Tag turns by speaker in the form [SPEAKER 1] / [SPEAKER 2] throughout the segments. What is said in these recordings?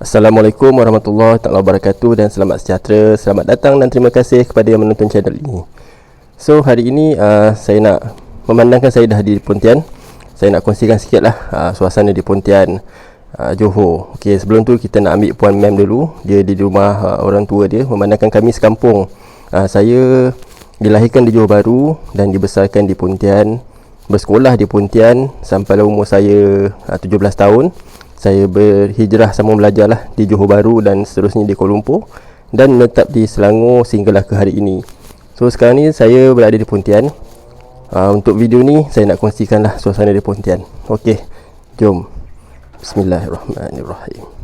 [SPEAKER 1] Assalamualaikum warahmatullahi taala wabarakatuh dan selamat sejahtera. Selamat datang dan terima kasih kepada yang menonton channel ini. So hari ini uh, saya nak memandangkan saya dah di Pontian. Saya nak kongsikan sikitlah uh, suasana di Pontian uh, Johor. Okey, sebelum tu kita nak ambil puan Mem dulu. Dia di rumah uh, orang tua dia memandangkan kami sekampung. Uh, saya dilahirkan di Johor Baru dan dibesarkan di Pontian. Bersekolah di Pontian sampai umur saya uh, 17 tahun saya berhijrah sama belajar lah di Johor Bahru dan seterusnya di Kuala Lumpur dan menetap di Selangor sehinggalah ke hari ini. So sekarang ni saya berada di Pontian. Uh, untuk video ni saya nak kongsikanlah suasana di Pontian. Okey. Jom. Bismillahirrahmanirrahim.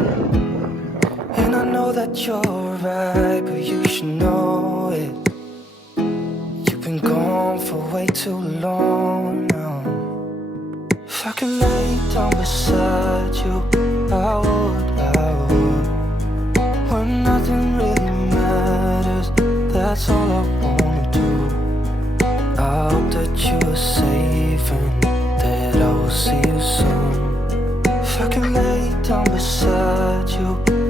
[SPEAKER 2] And I know that you're right, but you should know it. You've been gone for way too long now. If I could lay down beside 当不下酒。就